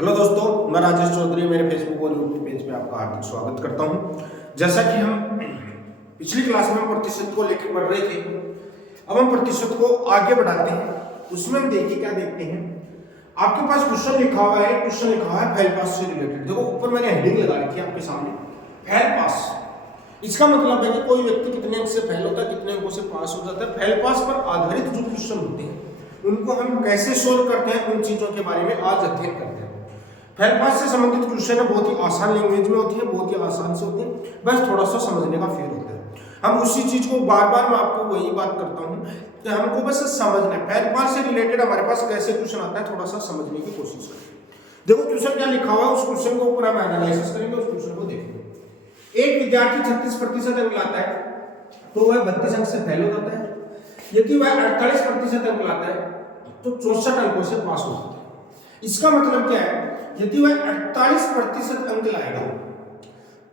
Hello दोस्तों, मैं राजेश चौधरी मेरे फेसबुक और यूट्यूब पेज पे आपका हार्दिक स्वागत करता हूं। जैसा कि हम पिछली क्लास में प्रतिशत को लेकर बढ़ रहे थे, अब हम प्रतिशत को आगे बढ़ाते हैं। उसमें हम देखिए क्या देखते हैं। आपके पास क्वेश्चन लिखा हुआ है फेल पास से रिलेटेड। देखो ऊपर मैंने हेडिंग लगा रखी है आपके सामने, फेल पास। इसका मतलब है कि कोई व्यक्ति कितने अंक से फेल होता है, कितने अंकों से पास हो जाता है। फेल पास पर आधारित जो क्वेश्चन होते हैं उनको हम कैसे सोल्व करते हैं, उन चीजों के बारे में आज अध्ययन करते हैं। फेल पास से संबंधित क्वेश्चन है, बहुत ही आसान लैंग्वेज में होती है, बहुत ही आसान से होते हैं, बस थोड़ा सा समझने का फेर होता है। हम उसी चीज को बार बार मैं आपको वही बात करता हूं कि हमको बस समझना है। फेल पास से रिलेटेड हमारे पास कैसे क्वेश्चन आता है, थोड़ा सा समझने की कोशिश करें। देखो क्वेश्चन क्या लिखा हुआ है, उस क्वेश्चन के ऊपर हम एनालिसिस करेंगे, उस क्वेश्चन को देखेंगे। एक विद्यार्थी 36% अंक लाता है तो वह 32 अंक से फेल हो जाता है। यदि वह 48% अंक लाता है तो 64 अंकों से पास हो जाता है। इसका मतलब क्या है, यदि वह 48% अंक लाएगा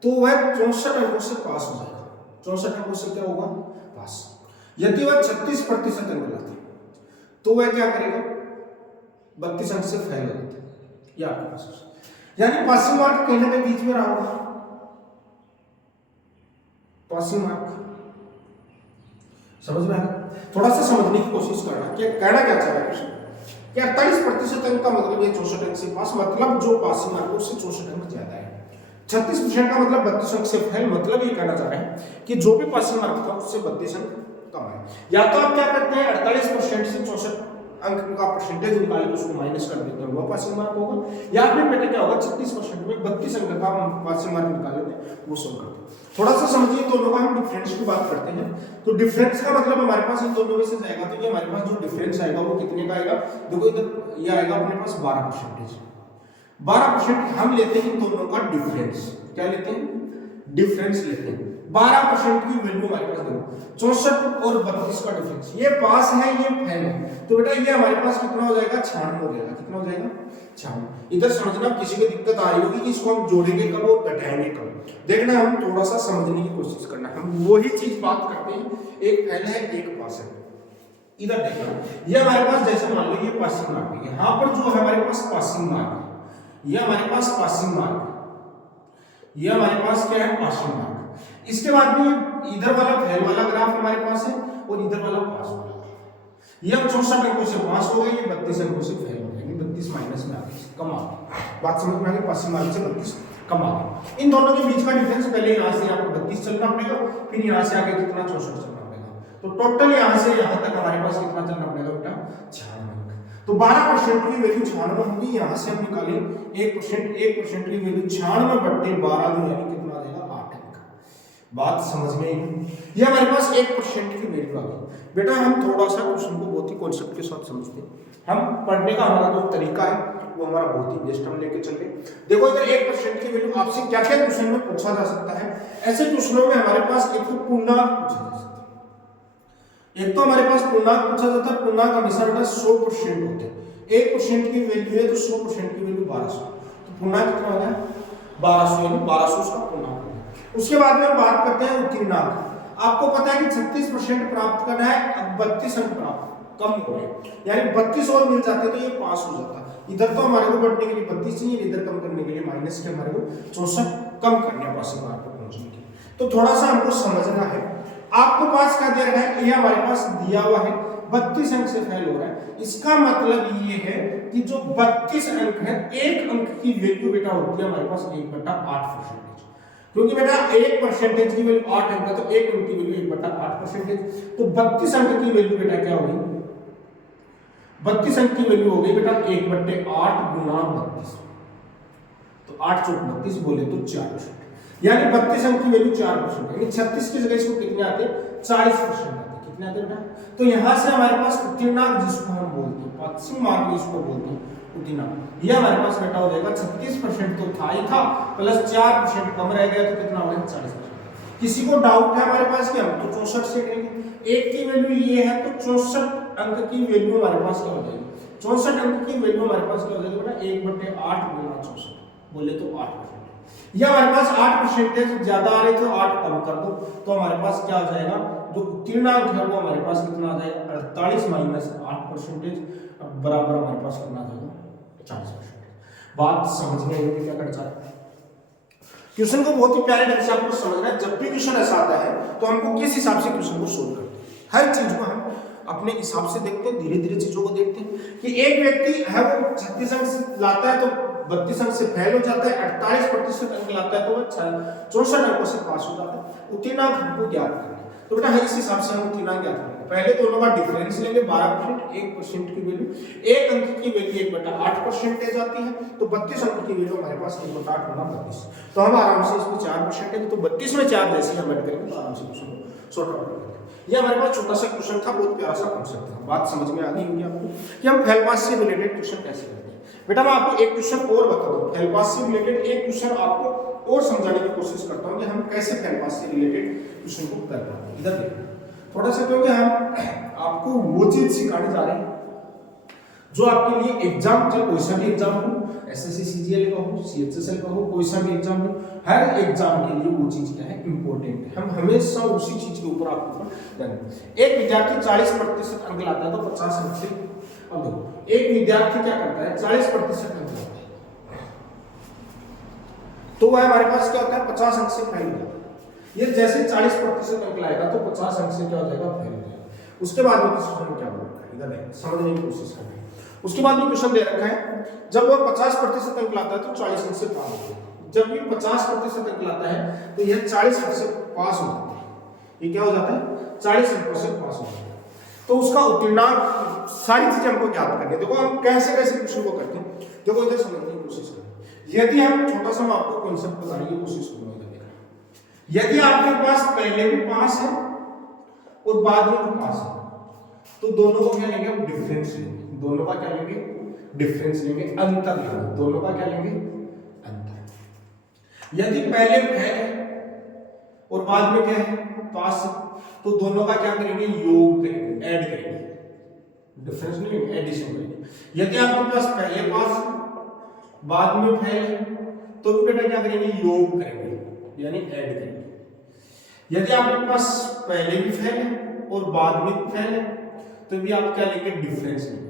तो वह 64 अंकों से पास हो जाएगा। 64 अंकों से क्या होगा, पास। यदि वह 36% अंक लाता है तो वह क्या करेगा, 32 अंक से फेल हो जाता है। या आपके पास यानी पासिंग मार्क कहीं ना कहीं बीच में रहा होगा। पासिंग मार्क समझ में आया? थोड़ा सा समझने की कोशिश करना कि कहना क्या चाह रहा है कि 48% अंक का मतलब ये 64 अंक से पास, मतलब जो पासिंग मार्क उससे 64 अंक ज्यादा है। 36% का मतलब 32 अंक से फेल, मतलब ये कहना चाह रहे हैं कि जो भी पासिंग मार्क था उससे 32 अंक कम है। या तो आप क्या करते हैं, 48% से 64 अंक का परसेंटेज निकाल के उसको माइनस कर देते हैं, वो पासिंग मार्क होगा। या फिर बेटा क्या होगा, 36% में 32 अंक का पासिंग मार्क निकाल लेते हैं, वो सोल्व करते हैं। थोड़ा सा समझिए, दोनों का हम डिफरेंस की बात करते हैं। तो डिफरेंस का मतलब हमारे पास इन दोनों में से जाएगा तो ये हमारे पास जो डिफरेंस आएगा वो कितने का आएगा। देखो इधर ये आएगा अपने पास 12%। 12% हम लेते हैं इन दोनों का डिफरेंस। क्या लेते हैं, डिफरेंस लेते हैं। 12% की वैल्यू हमारे पास देखो, 64 और 32 का डिफरेंस, ये पास है ये फेल है, तो बेटा ये हमारे पास कितना हो जाएगा, 96 हो जाएगा। कितना हो जाएगा, 96। इधर समझना, किसी को दिक्कत आ रही होगी कि इसको हम जोड़ेंगे कब और घटाएंगे कब, देखना हम थोड़ा सा समझने की कोशिश करना। हम वही चीज बात करते हैं, एक फेल है एक पास है। इधर देखना, ये हमारे पास जैसे मान लो ये पासिंग मार्क है, यहाँ पर जो है हमारे पास पासिंग मार्क है, ये हमारे पास पासिंग मार्क है, ये हमारे पास क्या है, पासिंग मार्क। इसके बाद में इधर वाला फेल वाला ग्राफ हमारे पास है और इधर वाला पास वाला। ये हम 64 अंकों से पास हो गए, ये 32 अंकों से फेल हो गए, 32 माइनस में आ गई, कम आ गई। बात समझ में आ गई, पासिंग मार्क से 32 कम आ गई। इन दोनों के बीच का डिफरेंस, पहले यहाँ से आपको 32 चलना पड़ेगा, फिर यहाँ से आगे कितना, 64 चलना पड़ेगा। तो टोटल यहाँ से यहाँ तक हमारे पास कितना चलना पड़ेगा बेटा, 96। तो 12% की वैल्यू 96 होगी। यहाँ से हम निकालें 1% की वैल्यू 96 बट्टे 12 यानी कितना आ जाएगा, 8 अंक। बात समझ में आई? ये हमारे पास 1% की वैल्यू आ गई। बेटा हम थोड़ा सा क्वेश्चन को बहुत ही कॉन्सेप्ट के साथ समझते हैं। हम पढ़ने का हमारा जो तरीका है वो हमारा बहुत ही बेस्ट हम लेके चल रहे। देखो इधर 1% की वैल्यू आपसे क्या क्या क्वेश्चन में पूछा जा सकता है। ऐसे क्वेश्चनों में हमारे पास एक तो पूर्णांक पूछा जा सकता है, एक तो हमारे पास पूर्णांक पूछा जाता है। पूर्णांक हमेशा बेटा 100% होते हैं। 1% की वैल्यू है तो 100% की वैल्यू 1200, तो पूर्णांक कितना हो गया, 1200, यानी 1200 उसका पूर्णांक हो गया। उसके बाद में हम बात करते हैं उत्तीर्णांक। आपको पता है कि 36% प्राप्त करना है, अब 32 अंक प्राप्त कम हो गए, यानी 32 और मिल जाते तो ये पास हो जाता। इधर तो हमारे को बढ़ने के लिए 32 चाहिए, इधर कम करने के लिए माइनस के हमारे को 64 कम करने पासिंग मार्क पर पहुंचने के लिए। तो थोड़ा सा हमको समझना है। आपको पास क्या दे रहा है, ये हमारे पास दिया हुआ है 32 अंक से फेल हो रहा है। इसका मतलब ये है कि जो 32 अंक है, एक अंक की वैल्यू बेटा होती है हमारे पास 1/8%। क्योंकि बेटा 1% की वैल्यू 8 अंक है, तो एक अंक की वैल्यू 1/8%। तो 32 अंक की वैल्यू बेटा क्या होगी, 32 अंक की वैल्यू हो गई बेटा 1/8 गुना 32। तो 8 चौक 32 बोले तो 4%, यानी 32 अंक की वैल्यू 4%, यानी 36 की जगह इसको कितने आते, 40% आते। कितने आते बेटा, तो यहां से हमारे पास उत्तीर्णांक जिसको हम बोलते हैं, पासिंग मार्क जिसको बोलते हैं, उत्तीर्णांक, ये हमारे पास बेटा हो जाएगा 36% तो था ही था, प्लस 4% कम रह गया तो कितना हो गया, 40%। किसी को डाउट है हमारे पास कि हम तो 64 से करेंगे, एक की वैल्यू ये है तो 64 अंक की वैल्यू हमारे पास क्या हो जाएगी, 64 अंक की वैल्यू हमारे पास क्या हो जाएगी बेटा, 1/8 गुना 64 बोले तो 8%। या हमारे पास 8% ज्यादा आ रहे थे, 8 कम कर दो तो हमारे पास क्या आ जाएगा, जो उत्तीर्णांक है वो हमारे पास कितना आ जाएगा, 48 माइनस 8% बराबर हमारे पास कितना आ जाएगा, 40%। बात समझने में क्या करता है, क्वेश्चन को बहुत ही प्यारे ढंग से आपको समझना है। जब भी क्वेश्चन ऐसा आता है तो हमको किस हिसाब से क्वेश्चन को सोल्व करते हैं, हर चीज को हम अपने हिसाब से देखते हैं, धीरे धीरे चीजों को देखते हैं कि एक व्यक्ति है वो 36 अंक से लाता है तो 32 अंक से फेल हो जाता है, 48% अंक लाता है तो वह 64 अंकों से पास हो जाता है। उत्तीर्ण अंक हमको ज्ञात करना है, तो बेटा इस हिसाब से हम उत्तीर्ण अंक ज्ञात करेंगे। पहले दोनों का डिफरेंस लेंगे 12%, 1% की वैल्यू, एक अंक की वैल्यू 1/8% आती है, तो 32 अंक की वैल्यू हमारे पास 1/8 गुना 32, तो हम आराम से इसमें 4% है तो 32 में 4 जैसे हम ऐड करेंगे तो आराम से क्वेश्चन को सॉर्ट आउट करेंगे। ये हमारे पास छोटा सा क्वेश्चन था, बहुत प्यारा सा कॉन्सेप्ट था। बात समझ में आ गई होगी आपको कि हम फेल पास से रिलेटेड क्वेश्चन कैसे करते हैं। बेटा मैं आपको एक क्वेश्चन और बता दूं, फेल पास से रिलेटेड एक क्वेश्चन आपको और समझाने की कोशिश करता हूं कि हम कैसे फेल पास से रिलेटेड क्वेश्चन को कर पाते हैं। इधर देखिए थोड़ा सा, क्योंकि हम आपको वो चीज सिखाने जा रहे हैं जो आपके लिए एग्जाम, चाहे कोई सा भी एग्जाम हो, एसएससी सीजीएल का हो, सीएचएसएल का हो, कोई सा भी एग्जाम हो, हर एग्जाम के लिए वो चीज क्या है, इंपॉर्टेंट है। हम हमेशा उसी चीज के ऊपर आपको ध्यान दें। एक विद्यार्थी 40% अंक लाता है तो 50 अंक से, अब देखो एक विद्यार्थी क्या करता है 40% अंक लाता है तो वह हमारे पास क्या होता है 50 अंक से फेल हो जाता है। ये जैसे 40% अंक लाएगा तो 50 अंक से क्या हो जाएगा, फेल हो जाएगा। उसके बाद में क्वेश्चन में क्या बोल रखा है, इधर देखो समझने की कोशिश करें। उसके बाद में क्वेश्चन दे रखा है जब वह 50% अंक लाता है तो 40 अंक से पास हो जाता है। जब ये 50% अंक लाता है तो यह 40 अंक से पास हो जाता है। ये क्या हो जाता है 40 अंकों से पास हो जाता है। तो उसका उत्तीर्णांक सारी चीजें हमको ज्ञात करनी है। देखो हम कैसे कैसे क्वेश्चन को करते हैं, देखो इधर समझने की कोशिश करें। यदि हम छोटा सा मैं आपको कॉन्सेप्ट बताने की कोशिश करूंगा, यदि आपके पास पहले भी पास है और बाद में भी पास है तो दोनों को क्या लेंगे, हम डिफरेंस लेंगे। दोनों का क्या लेंगे, डिफरेंस लेंगे, अंतर लेंगे। दोनों का क्या लेंगे, अंतर। यदि पहले है और बाद में क्या है, पास, तो दोनों का क्या करेंगे, योग करेंगे, ऐड करेंगे, डिफरेंस नहीं लेंगे, एडिशन करेंगे। यदि आपके पास पहले पास बाद में फेल तो भी बेटा क्या करेंगे, योग करेंगे यानी ऐड करेंगे। यदि आपके पास पहले भी फेल है और बाद में भी फेल है तो भी आप क्या लेंगे, डिफरेंस लेंगे।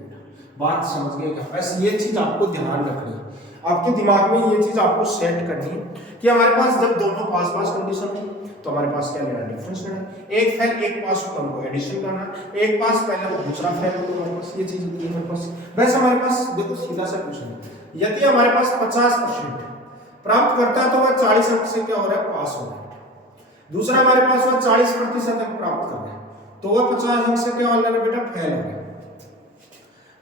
बात समझ गए क्या, बस ये चीज आपको ध्यान रखनी है, आपके दिमाग में ये चीज आपको सेट करनी है कि हमारे पास जब दोनों पास पास कंडीशन है तो हमारे पास क्या लेना, डिफरेंस लेना। एक फेल एक पास हो तो हमको एडिशन करना, एक पास पहले हो दूसरा फेल हो तो हमारे पास ये चीज होती है हमारे पास। वैसे हमारे पास देखो सीधा सा क्वेश्चन है, यदि हमारे पास 50% प्राप्त करता है तो वह 40 अंक से क्या हो रहा है, पास हो रहा है। दूसरा हमारे पास वह 40% अंक प्राप्त कर रहा है तो वह 50 अंक से क्या हो रहा है बेटा, फेल हो गया।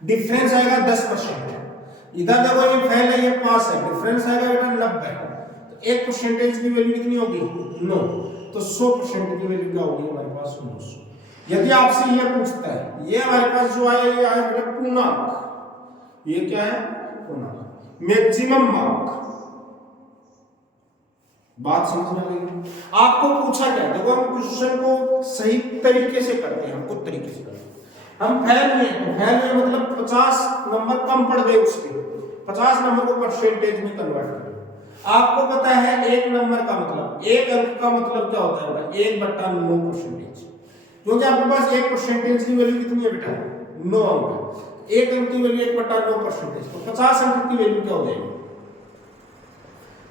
डिफरेंस आएगा 10%, इधर देखो ये फेल है ये पास है, डिफरेंस आएगा बेटा 90, तो 1% की वैल्यू कितनी होगी, 9, तो 100% की वैल्यू क्या होगी हमारे पास, 900। यदि आपसे ये पूछता है, ये हमारे पास जो आया ये आया बेटा पूर्णांक, ये क्या है, पूर्णांक, मैक्सिमम मार्क। बात समझ में आ गई। आपको पूछा क्या, देखो हम क्वेश्चन को सही तरीके से करते हैं, हम कुछ तरीके से करते हैं। हम फेल हुए तो फेल हुए मतलब 50 नंबर कम पड़ गए, उसके 50 नंबर को परसेंटेज में कन्वर्ट करें। आपको पता है एक नंबर का मतलब, एक अंक का मतलब क्या होता है बेटा, 1/9%। क्योंकि आपके पास 1% की वैल्यू कितनी है बेटा, 9 अंक, एक अंक की वैल्यू 1/9%, तो 50 अंक की वैल्यू क्या हो जाएगी,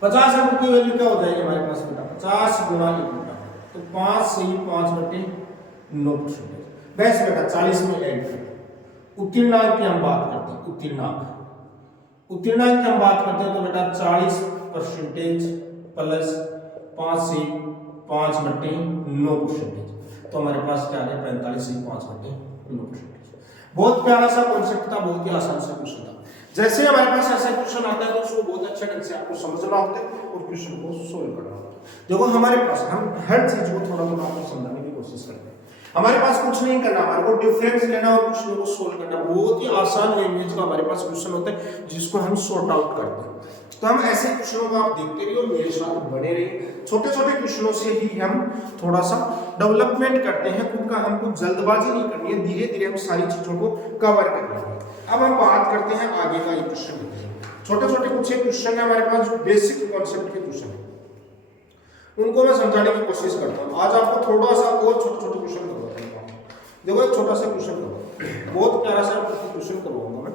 50 अंक की वैल्यू क्या हो जाएगी हमारे पास बेटा, 50 गुना 1, तो 5 से ही 5/9%। वैसे बेटा 40 में ऐड करें। उत्तीर्णांक की हम बात करते हैं, उत्तीर्णांक की हम बात करते हैं तो बेटा 40% प्लस 5 से 5/9%, तो हमारे पास क्या है 45 से 5/9%। बहुत प्यारा सा कॉन्सेप्ट था, बहुत ही आसान सा क्वेश्चन था। जैसे हमारे पास ऐसा क्वेश्चन आता है तो उसको बहुत अच्छे ढंग से आपको समझना होता है और क्वेश्चन को सोल्व करना होता है। देखो हमारे पास हम हर चीज को थोड़ा थोड़ा आपको समझाने की कोशिश करते हैं। हमारे पास कुछ नहीं करना, हमारे को डिफरेंस लेना और क्वेश्चन को सोल्व करना। बहुत ही आसान लैंग्वेज का हमारे पास क्वेश्चन होता है जिसको हम सॉर्ट आउट करते हैं। तो हम ऐसे क्वेश्चनों को आप देखते रहिए और मेरे साथ बने रहिए। छोटे छोटे क्वेश्चनों से ही हम थोड़ा सा डेवलपमेंट करते हैं खुद का, हमको जल्दबाजी नहीं करनी है, धीरे धीरे हम सारी चीजों को कवर कर लेंगे। अब हम बात करते हैं आगे का एक क्वेश्चन। छोटे छोटे कुछ क्वेश्चन है हमारे पास जो बेसिक कॉन्सेप्ट के क्वेश्चन है, उनको मैं समझाने की कोशिश करता हूँ। आज आपको थोड़ा सा और छोटे छोटे क्वेश्चन करवाता हूँ। देखो एक छोटा सा क्वेश्चन करो, बहुत प्यारा सा क्वेश्चन करवाऊंगा मैं।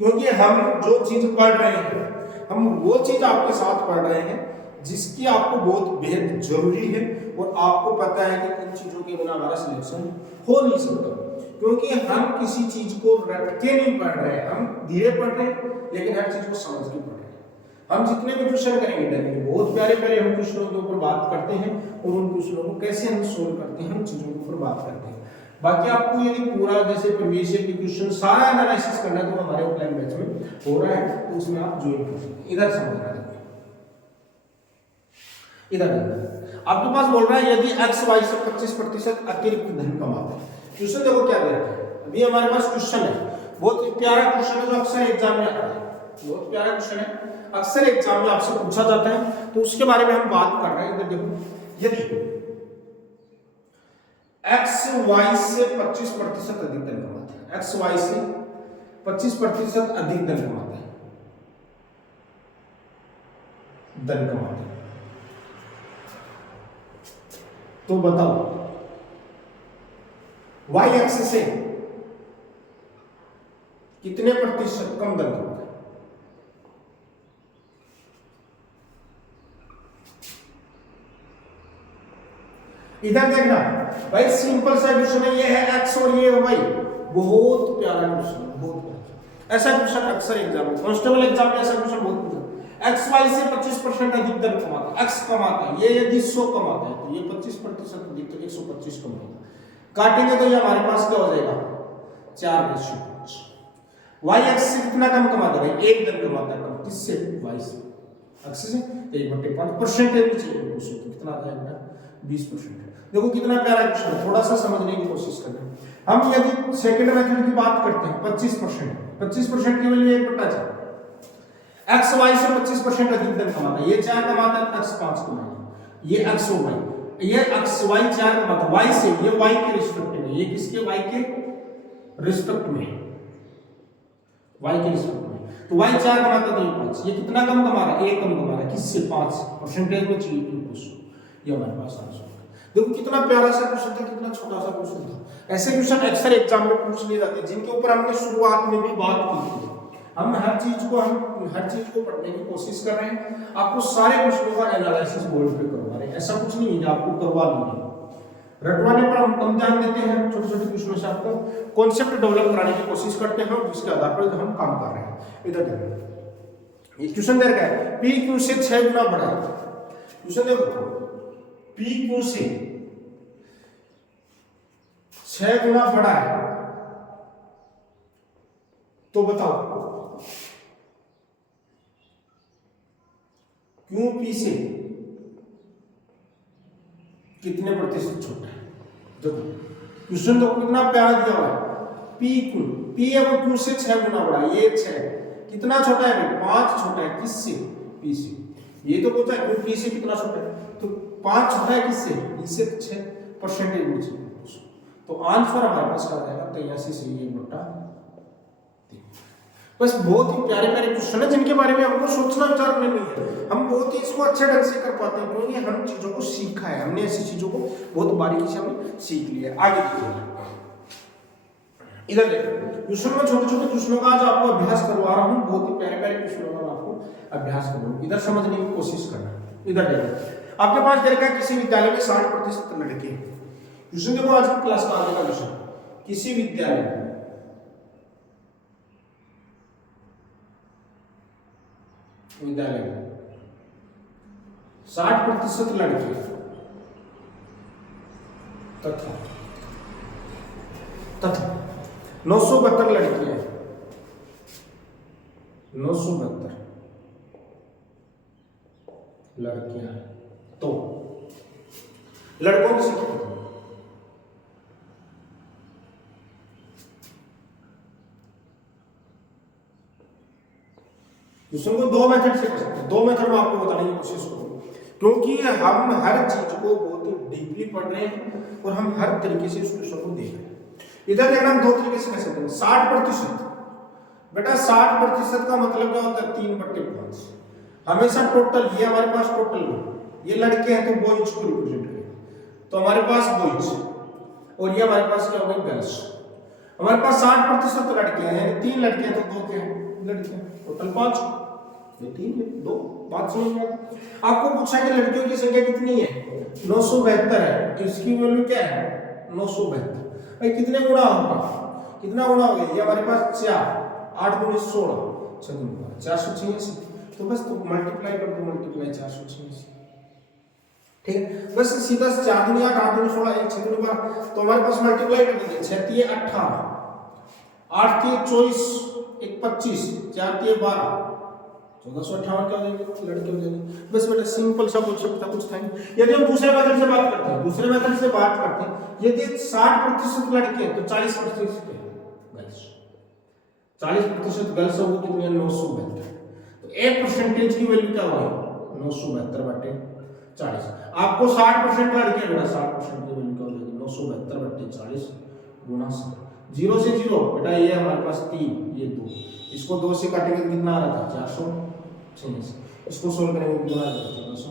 क्योंकि हम जो चीज पढ़ रहे हैं, हम वो चीज आपके साथ पढ़ रहे हैं जिसकी आपको बहुत बेहद जरूरी है, और आपको पता है कि इन चीजों के बिना हमारा सिलेक्शन हो नहीं सकता। क्योंकि हम किसी चीज को रट के नहीं पढ़ रहे हैं, हम धीरे पढ़ रहे हैं, लेकिन हर चीज को समझ के पढ़ रहे हैं। हम जितने भी क्वेश्चन करेंगे डेली, बहुत प्यारे प्यारे हम क्वेश्चनों के ऊपर बात करते हैं, और उन क्वेश्चनों को कैसे हम सोल्व करते हैं, हम चीजों के ऊपर बात करते हैं। बाकी आपको यदि पूरा जैसे प्रीवियस ईयर की क्वेश्चन सारा एनालिसिस करना है तो हमारे ऑफलाइन बैच में हो रहा है, तो उसमें आप ज्वाइन कर सकते हैं। इधर समझना है, इधर आपके पास बोल रहा है यदि x y से 25% अतिरिक्त धन कमाते हैं। क्वेश्चन देखो क्या दे रखा है, अभी हमारे पास क्वेश्चन है, बहुत प्यारा क्वेश्चन है जो अक्सर एग्जाम में आता है, बहुत प्यारा क्वेश्चन है, अक्सर एग्जाम में आपसे पूछा जाता है, तो उसके बारे में हम बात कर रहे हैं। इधर देखो, यदि x y से 25% अधिक धन कमाता है, x y से 25% अधिक धन कमाता है, तो बताओ y एक्सिस से कितने प्रतिशत कम धन कमाता है? इधर देखना भाई, सिंपल सा क्वेश्चन है, ये है x और ये है y। बहुत प्यारा क्वेश्चन, बहुत प्यारा। ऐसा क्वेश्चन अक्सर एग्जाम में, कांस्टेबल एग्जाम में ऐसा क्वेश्चन बहुत पूछा। x y से 25% अधिक धन कमाता है, x कमाता है, ये यदि 100 कमाता है तो ये 25% अधिक, तो 125 कमाएगा। काटेंगे तो ये हमारे पास क्या हो जाएगा, 4/5। y एक्सिस से कितना कम कमाता है, 1 धन कमाता है कम, किससे, y से, एक्सिस से 1/5 परसेंटेज में चाहिए उसको, तो कितना आ जाएगा, 20%। देखो कितना प्यारा क्वेश्चन है, थोड़ा सा समझने की कोशिश करना। हम यदि सेकंड मेथड की बात करते हैं, 25% की वैल्यू 1/4, x y से 25% अधिक धन कमाता है, ये 4 कमाता है, x 5 कमाएगा, ये x और y, ये x y 4 कमाता है, y से, ये y के रिस्पेक्ट में, ये किसके, y के रिस्पेक्ट में, y के रिस्पेक्ट में, तो y 4 कमाता है तो ये 5, ये कितना कम कमा रहा है, 1 कम कमा रहा है, किससे, 5 परसेंटेज में चाहिए इनपुट, ये हमारे पास आंसर। देखो कितना प्यारा सा क्वेश्चन था, कितना छोटा सा क्वेश्चन था। ऐसे क्वेश्चन अक्सर एग्जाम में पूछ लिए जाते हैं, जिनके ऊपर हमने शुरुआत में भी बात की थी। हम हर चीज को पढ़ने की कोशिश कर रहे हैं, आपको सारे क्वेश्चनों का एनालिसिस बोर्ड पे करवा रहे हैं। ऐसा कुछ नहीं है कि आपको करवा देंगे, रटवाने पर हम कम ध्यान देते हैं, छोटे छोटे क्वेश्चनों से आपको कॉन्सेप्ट डेवलप कराने की कोशिश करते हैं, जिसके आधार पर हम काम कर रहे हैं। इधर देखो, ये क्वेश्चन दे रखा है, पी क्यू से 6 गुना बड़ा है। क्वेश्चन देखो, पी क्यू से 6 गुना बड़ा है, तो बताओ क्यू पी से कितने प्रतिशत छोटा है। देखो क्वेश्चन तो कितना प्यारा दिया हुआ है, पी क्यू, पी है वो क्यू से 6 गुना बड़ा है, ये 6 कितना छोटा है, 5 छोटा है, किससे, पी से। ये तो पूछा है पी से कितना छोटा है, तो 5 छोटा है किससे, पी से 6% में चाहिए, तो आंसर हमारे पास क्या आ जाएगा, 83 से 1/3। बस बहुत ही प्यारे प्यारे क्वेश्चन है, जिनके बारे में हमको सोचना विचार नहीं है, हम बहुत ही इसको अच्छे ढंग से कर पाते हैं, क्योंकि हम चीजों को सीखा है, हमने ऐसी चीजों को बहुत बारीकी से हमने सीख लिया है। आगे देखिए, इधर देखो क्वेश्चन में छोटे छोटे क्वेश्चनों का आज आपको अभ्यास करवा रहा हूँ, बहुत ही प्यारे प्यारे क्वेश्चनों का आपको अभ्यास करवाऊँ। इधर समझने की कोशिश करना। इधर देखो आपके पास दे रखा है, किसी विद्यालय में 60% लड़के। क्वेश्चन देखो आज की क्लास का आगे का क्वेश्चन, किसी विद्यालय में 60% लड़के तथा 972 लड़कियां, 972 लड़कियां, तो लड़कों की संख्या कितनी। क्वेश्चन को 2 मेथड से कर सकते हैं, 2 मेथड में आपको बताने की कोशिश करूंगा, क्योंकि हम हर चीज को बहुत ही डीपली पढ़ रहे हैं और हम हर तरीके से उस क्वेश्चन को देख रहे हैं। इधर देखना हम 2 तरीके से कर सकते हैं। 60%, बेटा 60% का मतलब क्या होता है, 3/5। हमेशा टोटल, ये हमारे पास टोटल, ये लड़के हैं तो बॉयज को रिप्रेजेंट करें, तो हमारे पास बॉयज, और ये हमारे पास क्या होगा, गर्ल्स। हमारे पास 60% लड़के हैं, 3 लड़के हैं तो 2 क्या है, लड़कियां, टोटल 5, ये 3 है 2 5 समझ में आता। आपको पूछा कि लड़कियों की संख्या कितनी है, 972 है, तो इसकी वैल्यू क्या है 972। भाई कितने गुना होगा, कितना गुना हो गया, ये हमारे पास 4, 8 दूनी 16, 6 दूनी 486, तो बस तो मल्टीप्लाई कर दो, मल्टीप्लाई 486, ठीक है। बस सीधा 4 दूनी 8, 8 दूनी 16, 1 6 दूनी 12, तो हमारे पास मल्टीप्लाई कर देंगे, 6 तिये 18, 8 तिये 24, 1 25, 4 तिये 12, 1458 क्या हो जाएंगे, लड़के हो जाएंगे। बस बेटा सिंपल सा कॉन्सेप्ट था, कुछ था नहीं। यदि हम दूसरे मेथड से बात करते हैं, दूसरे मेथड से बात करते हैं, यदि 60% लड़के हैं तो 40% गर्ल्स, 40% गर्ल्स होगी कितनी है 972, तो 1% की वैल्यू क्या होगी 972 बटे 40। आपको 60% लड़के बेटा 60% की वैल्यू क्या हो जाएगी 972 बटे 40 गुणा 0 से 0 बेटा ये हमारे पास 3, ये 2, इसको 2 से काटेंगे तो कितना आ रहा था 486, इसको सोल्व करेंगे कितना आ जाएगा 1400।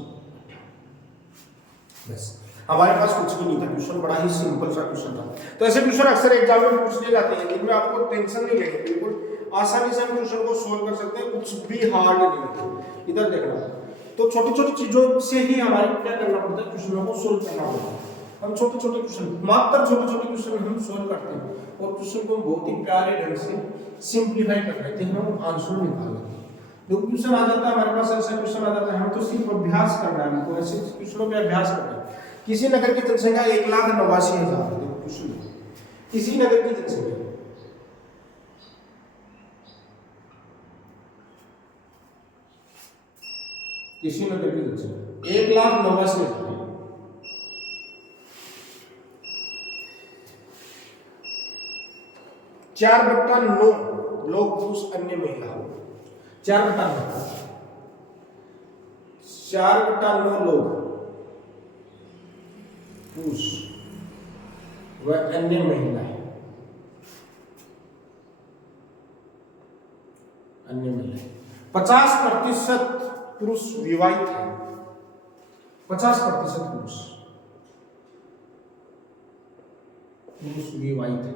बस हमारे पास कुछ भी नहीं था, क्वेश्चन बड़ा ही सिंपल सा क्वेश्चन था। तो ऐसे क्वेश्चन अक्सर एग्जाम में पूछ लिए जाते हैं, इनमें आपको टेंशन नहीं लेनी, बिल्कुल आसानी से हम क्वेश्चन को सोल्व कर सकते हैं, कुछ भी हार्ड नहीं है। इधर देखना, तो छोटी छोटी चीजों से ही हमारे क्या करना पड़ता है, क्वेश्चनों को सोल्व करना पड़ता है। हम छोटे छोटे क्वेश्चन, मात्र छोटे छोटे क्वेश्चन हम सोल्व करते हैं और क्वेश्चन को बहुत ही प्यारे ढंग से सिंप्लीफाई कर लेते हैं, हम आंसर निकाल लेते हैं। जो क्वेश्चन आ जाता है हमारे पास, ऐसा क्वेश्चन आ जाता है, हम तो सिर्फ अभ्यास कर रहे हैं, हमको ऐसे क्वेश्चनों पे अभ्यास कर रहे हैं। किसी नगर की जनसंख्या 1,89,000, देखो क्वेश्चन, किसी नगर की जनसंख्या, किसी नगर की जनसंख्या 1,89,000, 4/9 लोग पुरुष अन्य महिला, 4/9 लोग पुरुष व अन्य महिलाएं, अन्य महिलाएं 50% पुरुष विवाहित है, 50% पुरुष विवाहित है,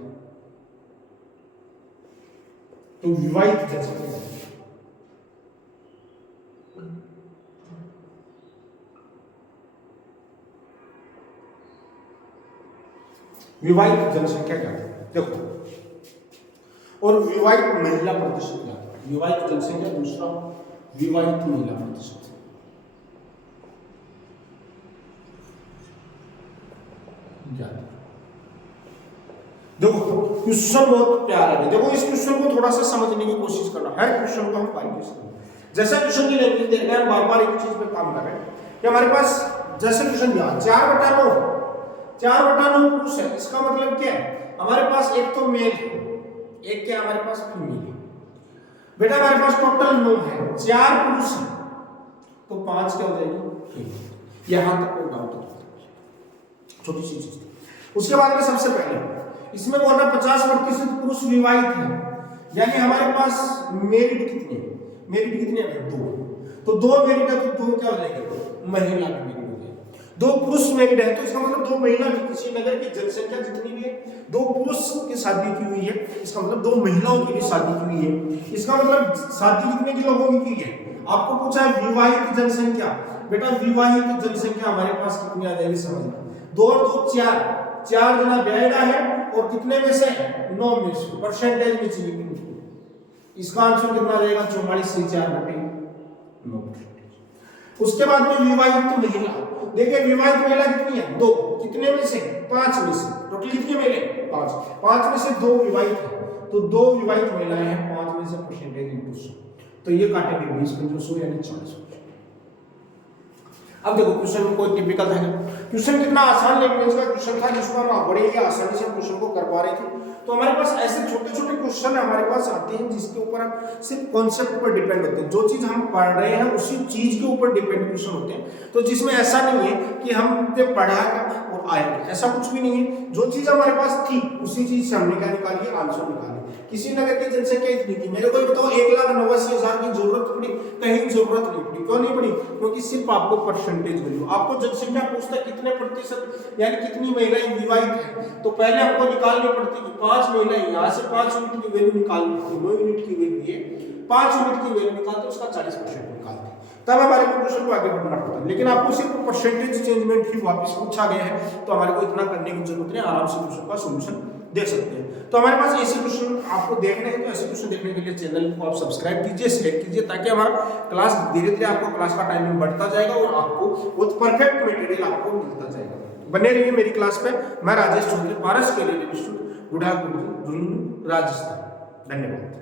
तो विवाहित जनसंख्या, विवाहित जनसंख्या क्या है देखो, और विवाहित महिला प्रतिशत क्या है, विवाहित जनसंख्या दूसरा, विवाहित महिला प्रतिशत। देखो क्वेश्चन बहुत प्यारा है, देखो इस क्वेश्चन को थोड़ा सा समझने की कोशिश करना, हर क्वेश्चन को हम बारीकी से जैसा क्वेश्चन की लैंग्वेज देख रहे हैं, हम बार बार एक चीज पे काम कर रहे हैं कि हमारे पास जैसे क्वेश्चन दिया 4/9 पुरुष है, इसका मतलब क्या है, हमारे पास एक तो मेल है, एक क्या हमारे पास फीमेल है। बेटा हमारे पास टोटल 9 है, 4 पुरुष है तो 5 क्या हो जाएगी, यहां तक कोई डाउट नहीं, छोटी सी चीज। उसके बाद में सबसे पहले इसमें बोलना 50% पुरुष विवाहित है, यानी हमारे पास मेरिट कितनी है, मेरिट कितने हैं 2, तो 2 मेरिट है तो 2 क्या हो जाएगा महिला का मेरिट हो जाएगा, 2 पुरुष मेरिट है तो इसका मतलब 2 महिला की, किसी नगर की जनसंख्या जितनी भी है 2 पुरुष की शादी की हुई है, इसका मतलब 2 महिलाओं की भी शादी की हुई है, इसका मतलब शादी कितने की लोगों की है। आपको पूछा है विवाहित जनसंख्या, बेटा विवाहित जनसंख्या हमारे पास कितनी आ जाएगी समझना, 2 और 2 4, 4 जना ब्याहिडा है और कितने में से 9 में से, परसेंटेज में चाहिए, इसका आंसर कितना आ जाएगा 44 से 4/9। उसके बाद में विवाहित महिला, देखिए विवाहित महिला कितनी है 2, कितने में से 5 में से, टोटल कितनी महिला 5 में से 2 विवाहित है, तो 2 विवाहित महिलाएं हैं, 5 में से परसेंटेज इनटू 100, तो ये काटेंगे 20 में 100 यानी 40। अब देखो क्वेश्चन कोई टिपिकल था, क्वेश्चन कितना आसान लैंग्वेज का क्वेश्चन था जिसको हम बड़े ही आसानी से क्वेश्चन को कर पा रहे थे। तो हमारे पास ऐसे छोटे छोटे क्वेश्चन हमारे पास आते हैं जिसके ऊपर हम सिर्फ कॉन्सेप्ट पर डिपेंड होते हैं, जो चीज हम पढ़ रहे हैं उसी चीज के ऊपर डिपेंड क्वेश्चन होते हैं, तो जिसमें ऐसा नहीं है कि हमने पढ़ा और आएगा, ऐसा कुछ भी नहीं है, जो चीज हमारे पास थी उसी चीज से हमने क्या निकाली आंसर निकाले। किसी नगर की जनसंख्या इतनी थी, मेरे को बताओ 1,89,000 की जरूरत पड़ी, कहीं जरूरत नहीं पड़ी, क्यों नहीं पड़ी, क्योंकि सिर्फ आपको परसेंटेज वैल्यू, आपको जनसंख्या पूछता है कितने प्रतिशत यानी कितनी महिलाएं विवाहित है, तो पहले हमको निकालनी पड़ती है 5 महिलाएं, यहाँ से 5 यूनिट की वैल्यू निकालनी पड़ती है, 9 यूनिट की वैल्यू है 5 यूनिट की वैल्यू निकालते उसका 40% निकालते, तब हमारे क्वेश्चन को आगे बढ़ना पड़ता है। लेकिन आपको सिर्फ परसेंटेज चेंजमेंट ही वापस पूछा गया है, तो हमारे को इतना करने की जरूरत नहीं, आराम से क्वेश्चन का सॉल्यूशन देख सकते हैं। तो हमारे पास ऐसे क्वेश्चन आपको देखने हैं, तो ऐसे क्वेश्चन देखने के लिए चैनल को आप सब्सक्राइब कीजिए, शेयर कीजिए, ताकि हमारा क्लास धीरे धीरे आपको क्लास का टाइमिंग बढ़ता जाएगा और आपको वो परफेक्ट मटेरियल आपको मिलता जाएगा। बने रहिए मेरी क्लास पे। मैं राजेश चौधरी, पारस के लिए इंस्टीट्यूट, गुढ़ागुड़ी, राजस्थान। धन्यवाद।